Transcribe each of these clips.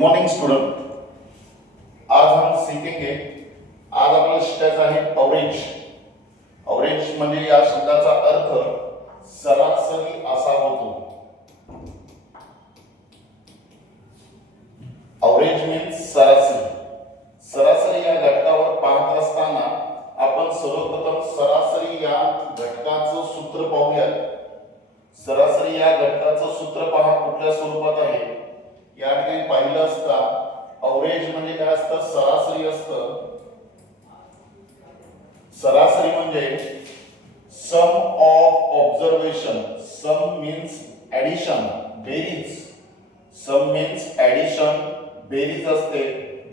Morning student, आज हम सीखेंगे। आज आपल्याला शिकायचं आहे अवरेज। अवरेज म्हणजे या शब्दाचा अर्थ सरासरी असा होतो। अवरेज मीन्स सरासरी। सरासरी या घटकावर पाहत असताना आपण सर्वप्रथम सरासरी या घटकाचं सूत्र पाहूया। सरासरी या घटकाचं सूत्र पहा कुठल्या स्वरूपात आहे। या ठिकाणी पाहिलं असता अवरेज म्हणजे काय असतं, सरासरी असतं। सरासरी म्हणजे sum of observation. Sum means addition, बेरीज। सम मीन्स ऍडिशन, बेरीज असते।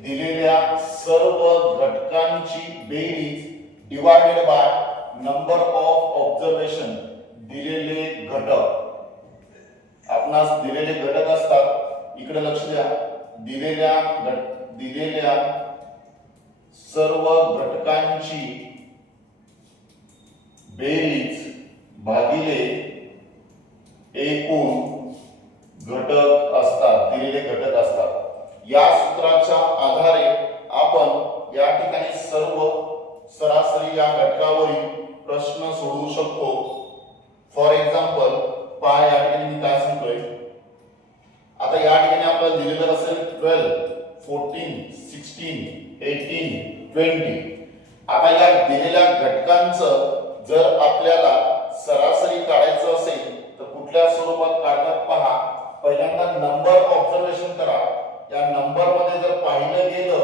दिलेल्या सर्व घटकांची बेरीज divided by number of observation. दिलेले घटक, आपणास दिलेले घटक असतात। इकडे लक्ष द्या, दिलेल्या सर्व घटकांची बेरीज भागिले एकूण घटक असतात। दिलेले घटक असतात। या सूत्राच्या आधारे आपण या ठिकाणी सर्व सरासरी या घटकावरील प्रश्न सोडवू शकतो। फॉर एक्झाम्पल पहा, या ठिकाणी मी काय सांगतोय। आता या ठिकाणी आपल्याला दिलेलं असेल 12, 14, 16, 18, 20। आता या दिलेल्या घटकांचं जर आपल्याला सरासरी काढायचं असेल तर कुठल्या स्वरूपात काढतात पहा। पहिल्यांदा नंबर ऑब्झर्वेशन करा। या नंबर मध्ये जर पाहिलं गेलं,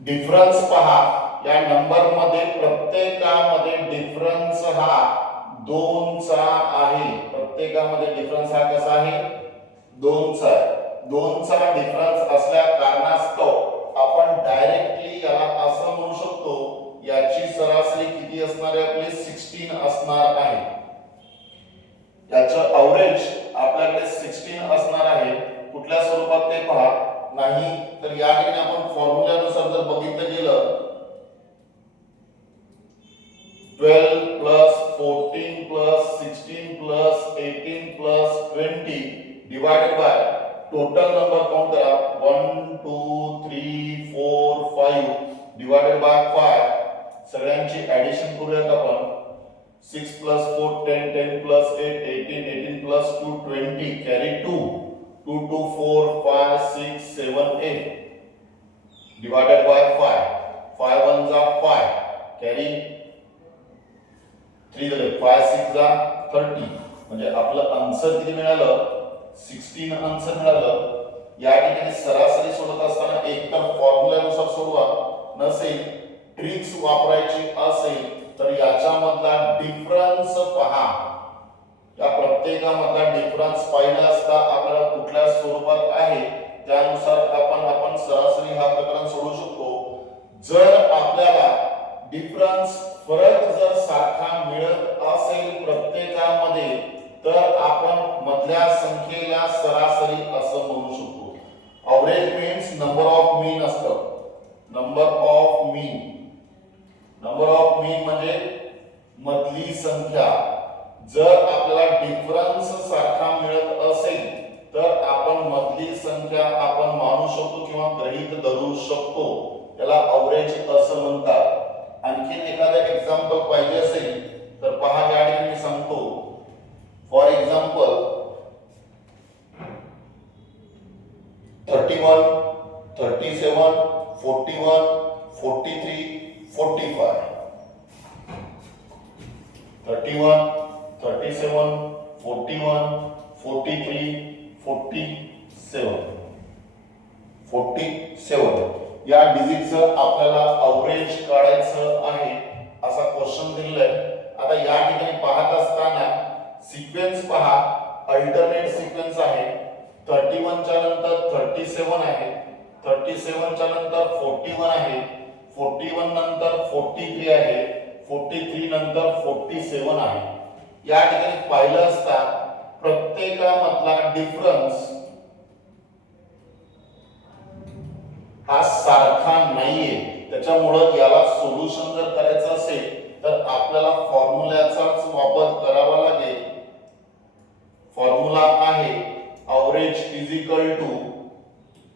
डिफरन्स पहा। या नंबर मध्ये प्रत्येकामध्ये डिफरन्स हा 2 चा आहे। प्रत्येकामध्ये डिफरन्स हा कसा आहे, 2 चा आहे। 2 चा डिफरन्स असल्या कारणास्तव आपण डायरेक्टली याला असं म्हणू शकतो, याची सरासरी किती असणार आहे आपली, 16 असणार आहे। याचं एव्हरेज आपल्याकडे 16 असणार आहे। कुठल्या स्वरूपात ते पहा। नाही तर या ठिकाणी आपण फॉर्म्युल्यानुसार जर बघितलं गेलं, 12 plus 14 plus 16 plus 18 plus 20 divided by total number count करा, 1 2 3 4 5 डिवाइडेड बाय 5। सगळ्यांची ऍडिशन करूयात आपण। 6 plus 4 10, 10 plus 8 18, 18 plus 2 20, carry 2, 2 2 4 5 6 7 8 divided by 5, 5 1 जा 5, कॅरी 3 झाले, 5 6 जा 30। म्हणजे आपलं आन्सर किती मिळालं, 16 आन्सर मिळालं। या ठिकाणी सरासरी सोडत असताना एकतर फॉर्म्युल्यानुसार सोडवा, नसेल ट्रिक्स वापरायची असेल तर याच्यामधला डिफरन्स पहा। या प्रत्येकामधला डिफरन्स पाहिला असता आपल्याला कुठल्या स्वरूपात आहे त्यानुसार आपण सरासरी हा प्रकरण सोडवू शकतो। जर आपल्याला डिफरन्स फरक जर सारखा मिळत असेल प्रत्येकामध्ये तर आपण मधल्या संख्येला सरासरी असं म्हणू शकतो। Average means number of mean असतं। Number of mean, number of mean म्हणजे मधली संख्या। जर आपल्याला डिफरन्स सारखा मिळत असेल तर आपण मधली संख्या आपण मानू शकतो किंवा गृहीत धरू शकतो। याला एव्हरेज असं म्हणतात। आणखी एखादा एक्झाम्पल पाहिजे असेल तर पहा, या ठिकाणी मी सांगतो। For example 31, 37, 41, 43, 45। 31, 37, 41, 43, 47, 47 या डिजिटचं आपल्याला एव्हरेज काढायचं आहे असा क्वेश्चन दिलेला आहे। आता या ठिकाणी पाहत असताना सिक्वेन्स पहा, अल्टरनेट सिक्वेन्स आहे। 31 च्या नंतर 37 आहे, 37 च्या नंतर 41 आहे, 41 नंतर 43 आहे, 43 नंतर 47 आहे। या ठिकाणी पाहिलं असता प्रत्येकामधला डिफरन्स हा सारखा नाहीये। त्याच्यामुळे याला सोल्युशन जर करायचं असेल तर आपल्याला फॉर्म्युल्याचाच वापर करावा लागेल। फॉर्म्युला आहे average is equal to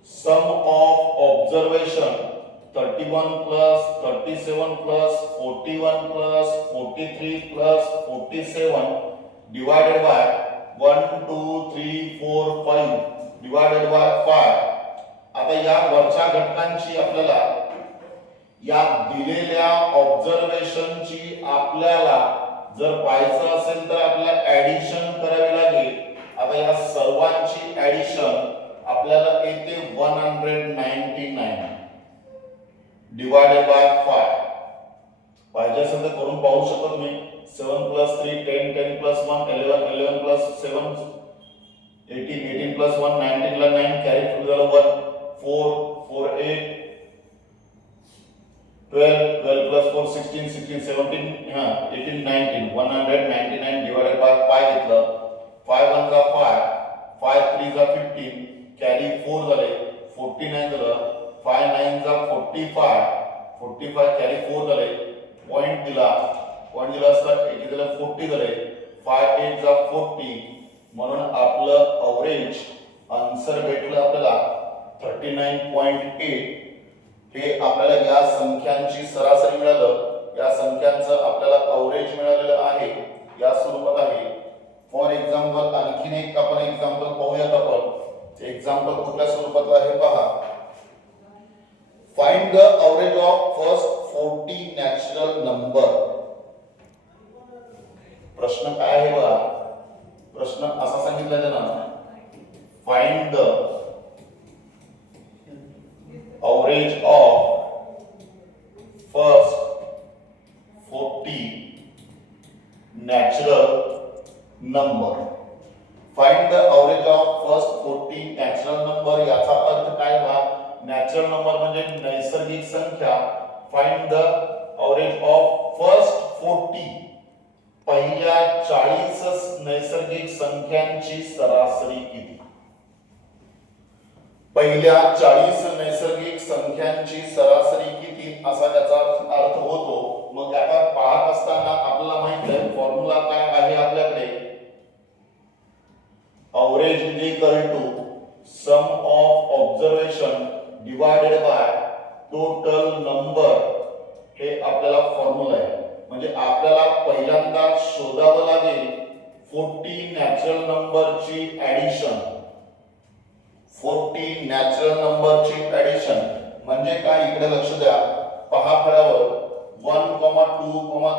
sum of observation 31 plus 37 plus 41 plus 43 plus 47 divided by 1 2 3 4 5 divided by 5. आता या वरच्या घटकांची आपल्याला या दिलेल्या ऑब्झर्वेशनची आपल्याला जर पाहायचं असेल तर आपल्याला ऍडिशन करावी लागेल. आता या सर्वांची ऍडिशन आपल्याला येते 199 डिवाइडेड बाय 5. पाहिजे असेल तर करून पाहू शकतो तुम्ही. 7 plus 3 10 10 plus 1 11 11 plus 7 18 18 plus 1 19 ला 9 कॅरी फॉरवर्ड झालं 1 4 4 8 12 12 plus 4 16 16 17 18 19 199 divided by 5 घेतलं. 5 1 जा 5 5 3 जा 15 कॅरी 4 झाले 49 झालं. 5 9 जा 45 45 कॅरी 4 झाले. पॉइंट दिला असता 80 झाले 40 झाले. 5 8 जा 40 म्हणून आपलं एव्हरेज आन्सर भेटलं आपल्याला 39.8. हे आपल्याला या संख्यांची सरासरी मिळालं. या संख्यांचं आपल्याला एव्हरेज मिळालेलं आहे. या स्वरूपात आहे. फॉर एक्झाम्पल आणखीन एक आपण एक्झाम्पल पाहूयात. आपण एक्झाम्पल कुठल्या स्वरूपात आहे पहा. Find the average of first 40 natural number. प्रश्न काय आहे बघा. प्रश्न असा सांगितला आहे ना, find the average of first 40 natural number. Find the average of first 40 natural number. याचा अर्थ काय बा. नॅचरल नंबर म्हणजे नैसर्गिक संख्या. Find the average of first 40 पहिल्या 40 नैसर्गिक संख्यांची सरासरी किती. पहिल्या 40 नैसर्गिक संख्यांची सरासरी किती असा त्याचा अर्थ होतो. मग आता पाहत असताना आपल्याला माहित आहे फॉर्म्युला काय आहे आपल्याकडे. Average is equal to sum of observation divided by total number. हे आपल्याला फॉर्म्युला आहे. म्हणजे आपल्याला पहिल्यांदा शोधावं लागेल 40 नॅचरल नंबरची ऍडिशन. 40 नॅचरल नंबरची ऍडिशन म्हणजे काय. इकडे लक्ष द्या. पहा फळ्यावर 1 2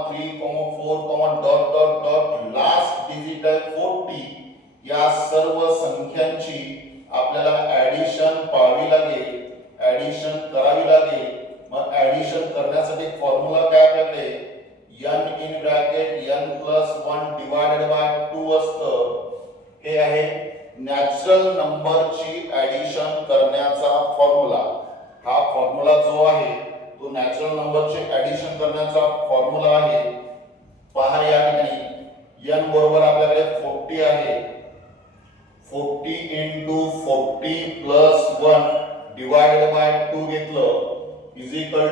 3 4 dot dot dot last digit आहे 40. या सर्व संख्यांची आपल्याला ऍडिशन पाहावी लागेल. ऍडिशन करावी लागेल. मग ऍडिशन करण्यासाठी फॉर्म्युला काय आपल्याकडे n in bracket n + 1 divided by 2 असतं. हे आहे नॅचरल नंबरची ऍडिशन करण्याचा फॉर्म्युला. हा फॉर्म्युला जो आहे तो नॅचरल नंबरची ऍडिशन करण्याचा फॉर्म्युला आहे. पहा या ठिकाणी n बरोबर आपल्याकडे 40 आहे. 40 into 40 plus 1 divided by 2 घेतलं इज इक्वल